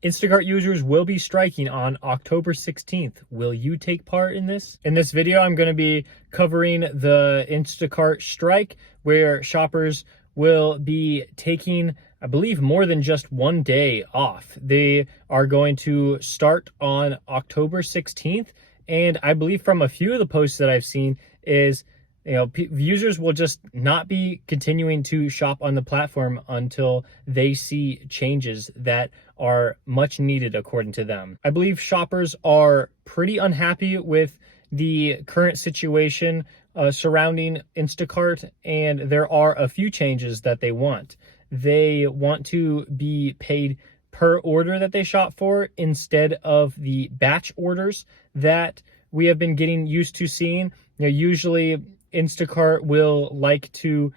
Instacart users will be striking on October 16th. Will you take part in this? In this video, I'm going to be covering the Instacart strike, where shoppers will be taking, I believe, more than just one day off. They are going to start on October 16th. And I believe from a few of the posts that I've seen is, users will just not be continuing to shop on the platform until they see changes that are much needed according to them. I believe shoppers are pretty unhappy with the current situation surrounding Instacart, and there are a few changes that they want. They want to be paid per order that they shop for instead of the batch orders that we have been getting used to seeing. Usually Instacart will like to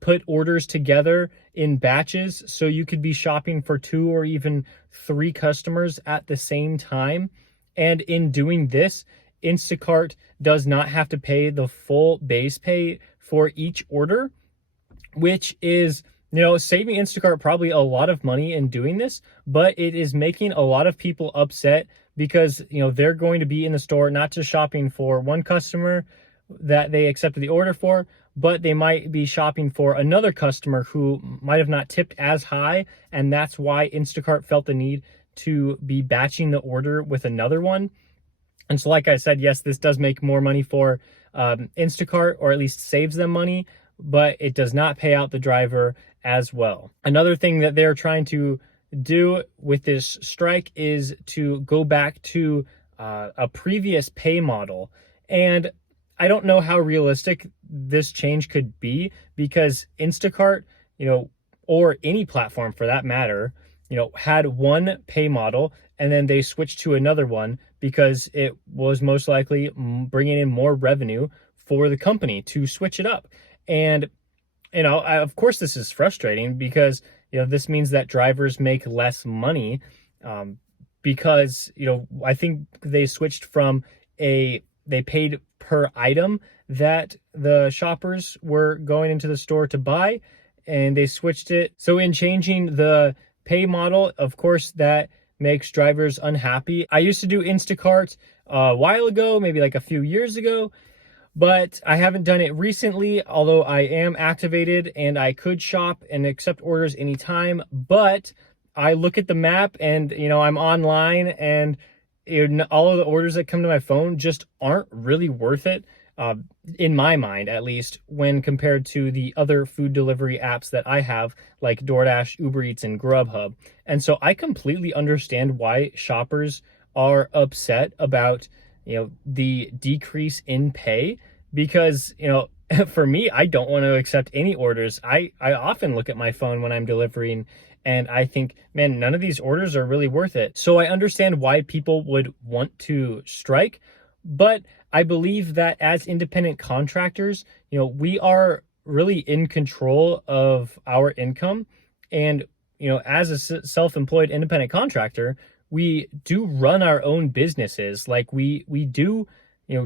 put orders together in batches, so you could be shopping for 2 or even 3 customers at the same time. And in doing this, Instacart does not have to pay the full base pay for each order, which is, saving Instacart probably a lot of money in doing this, but it is making a lot of people upset because, they're going to be in the store not just shopping for one customer that they accepted the order for, but they might be shopping for another customer who might have not tipped as high, and that's why Instacart felt the need to be batching the order with another one. And so, like I said, yes, this does make more money for Instacart, or at least saves them money, but it does not pay out the driver as well. Another thing that they're trying to do with this strike is to go back to a previous pay model. And I don't know how realistic this change could be, because Instacart, or any platform for that matter, had one pay model and then they switched to another one because it was most likely bringing in more revenue for the company to switch it up. And, of course, this is frustrating because, this means that drivers make less money because, I think they switched from they paid per item that the shoppers were going into the store to buy, and they switched it. So in changing the pay model, of course, that makes drivers unhappy. I used to do Instacart a while ago, maybe like a few years ago, but I haven't done it recently, although I am activated and I could shop and accept orders anytime. But I look at the map and, I'm online, and all of the orders that come to my phone just aren't really worth it, in my mind, at least, when compared to the other food delivery apps that I have, like DoorDash, Uber Eats, and Grubhub. And so I completely understand why shoppers are upset about, the decrease in pay, because, for me, I don't want to accept any orders. I often look at my phone when I'm delivering, and I think, man, none of these orders are really worth it. So I understand why people would want to strike, but I believe that as independent contractors, we are really in control of our income. And, as a self-employed independent contractor, we do run our own businesses. Like we do,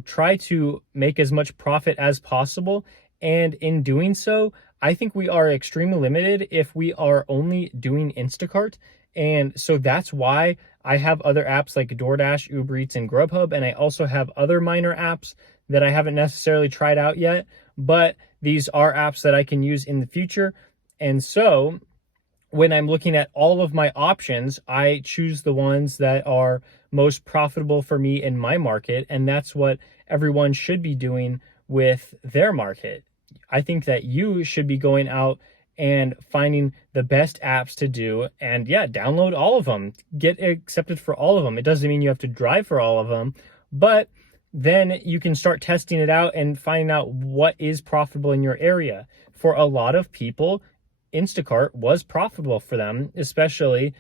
try to make as much profit as possible. And in doing so, I think we are extremely limited if we are only doing Instacart. And so that's why I have other apps like DoorDash, Uber Eats, and Grubhub. And I also have other minor apps that I haven't necessarily tried out yet, but these are apps that I can use in the future. And so when I'm looking at all of my options, I choose the ones that are most profitable for me in my market. And that's what everyone should be doing with their market. I think that you should be going out and finding the best apps to do, and download all of them, get accepted for all of them. It doesn't mean you have to drive for all of them, but then you can start testing it out and finding out what is profitable in your area. For a lot of people, Instacart was profitable for them, especially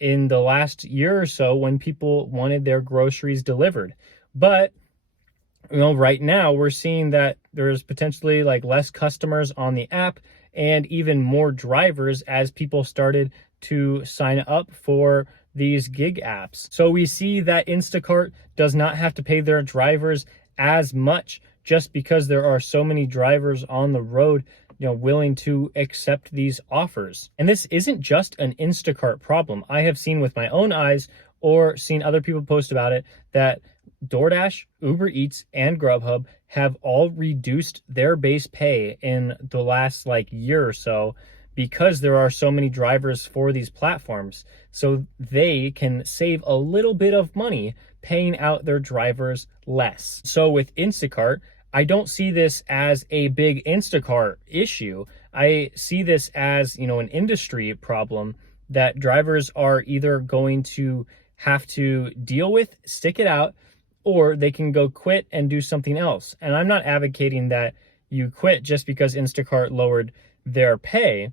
in the last year or so when people wanted their groceries delivered. But right now we're seeing that there's potentially like less customers on the app and even more drivers as people started to sign up for these gig apps. So we see that Instacart does not have to pay their drivers as much just because there are so many drivers on the road willing to accept these offers. And this isn't just an Instacart problem. I have seen with my own eyes or seen other people post about it that DoorDash, Uber Eats, and Grubhub have all reduced their base pay in the last year or so because there are so many drivers for these platforms. So they can save a little bit of money paying out their drivers less. So with Instacart, I don't see this as a big Instacart issue. I see this as, an industry problem that drivers are either going to have to deal with, stick it out, or they can go quit and do something else. And I'm not advocating that you quit just because Instacart lowered their pay,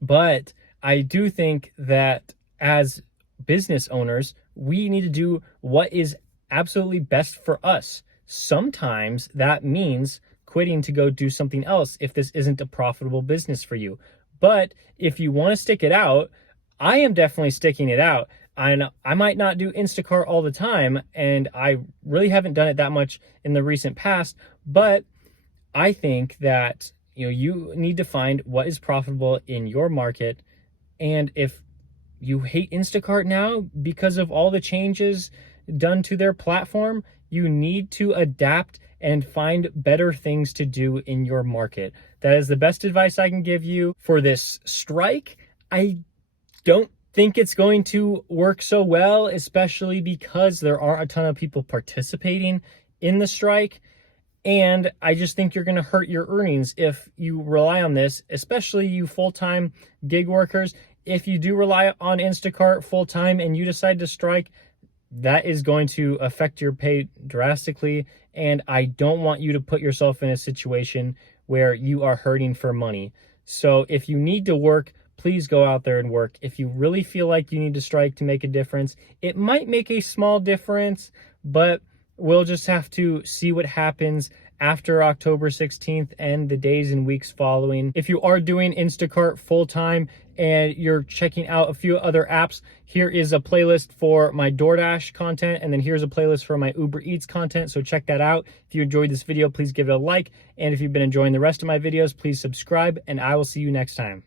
but I do think that as business owners, we need to do what is absolutely best for us. Sometimes that means quitting to go do something else if this isn't a profitable business for you. But if you want to stick it out, I am definitely sticking it out. I might not do Instacart all the time, and I really haven't done it that much in the recent past, but I think that you need to find what is profitable in your market. And if you hate Instacart now because of all the changes done to their platform, you need to adapt and find better things to do in your market. That is the best advice I can give you for this strike. I don't think it's going to work so well, especially because there aren't a ton of people participating in the strike. And I just think you're going to hurt your earnings if you rely on this, especially you full-time gig workers. If you do rely on Instacart full-time and you decide to strike, that is going to affect your pay drastically. And I don't want you to put yourself in a situation where you are hurting for money. So if you need to work, please go out there and work. If you really feel like you need to strike to make a difference, it might make a small difference, but we'll just have to see what happens after October 16th and the days and weeks following. If you are doing Instacart full-time and you're checking out a few other apps, here is a playlist for my DoorDash content, and then here's a playlist for my Uber Eats content, so check that out. If you enjoyed this video, please give it a like, and if you've been enjoying the rest of my videos, please subscribe, and I will see you next time.